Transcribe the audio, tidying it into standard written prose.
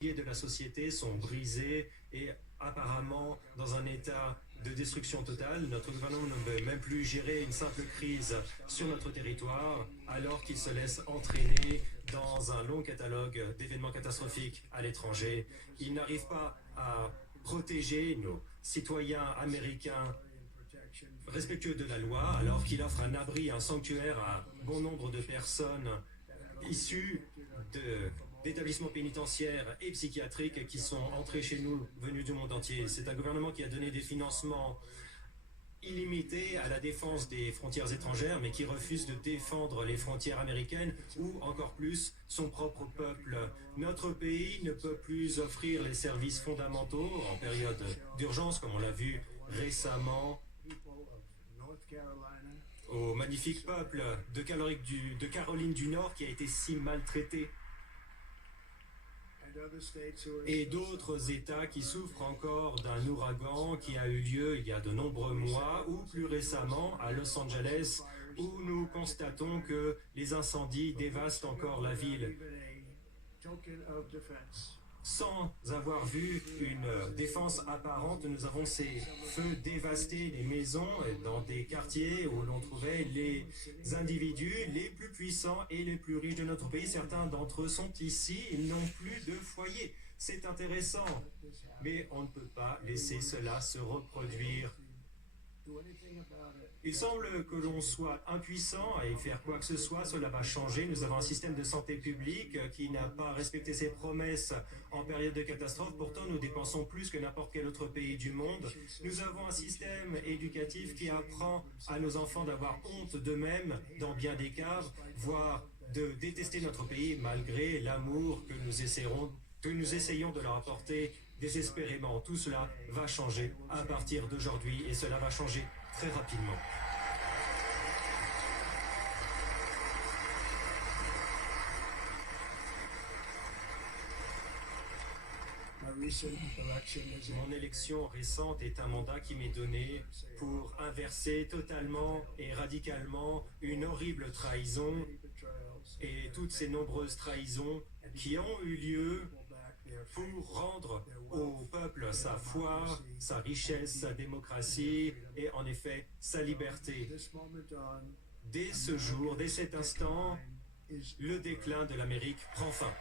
de la société sont brisés et apparemment dans un état de destruction totale. Notre gouvernement ne veut même plus gérer une simple crise sur notre territoire alors qu'il se laisse entraîner dans un long catalogue d'événements catastrophiques à l'étranger. Il n'arrive pas à protéger nos citoyens américains respectueux de la loi alors qu'il offre un abri, un sanctuaire à bon nombre de personnes issues d'établissements pénitentiaires et psychiatriques qui sont entrés chez nous, venus du monde entier. C'est un gouvernement qui a donné des financements illimités à la défense des frontières étrangères, mais qui refuse de défendre les frontières américaines ou, encore plus, son propre peuple. Notre pays ne peut plus offrir les services fondamentaux en période d'urgence, comme on l'a vu récemment au magnifique peuple de Caroline du Nord qui a été si maltraité, et d'autres États qui souffrent encore d'un ouragan qui a eu lieu il y a de nombreux mois, ou plus récemment à Los Angeles, où nous constatons que les incendies dévastent encore la ville. Sans avoir vu une défense apparente, nous avons ces feux dévastés les maisons dans des quartiers où l'on trouvait les individus les plus puissants et les plus riches de notre pays. Certains d'entre eux sont ici, ils n'ont plus de foyer. C'est intéressant, mais on ne peut pas laisser cela se reproduire. Il semble que l'on soit impuissant à y faire quoi que ce soit, cela va changer. Nous avons un système de santé publique qui n'a pas respecté ses promesses en période de catastrophe. Pourtant, nous dépensons plus que n'importe quel autre pays du monde. Nous avons un système éducatif qui apprend à nos enfants d'avoir honte d'eux-mêmes dans bien des cas, voire de détester notre pays malgré l'amour que nous essayons de leur apporter désespérément. Tout cela va changer à partir d'aujourd'hui et cela va changer très rapidement. Mon élection récente est un mandat qui m'est donné pour inverser totalement et radicalement une horrible trahison et toutes ces nombreuses trahisons qui ont eu lieu pour rendre au peuple sa foi, sa richesse, sa démocratie et en effet sa liberté. Dès ce jour, dès cet instant, le déclin de l'Amérique prend fin.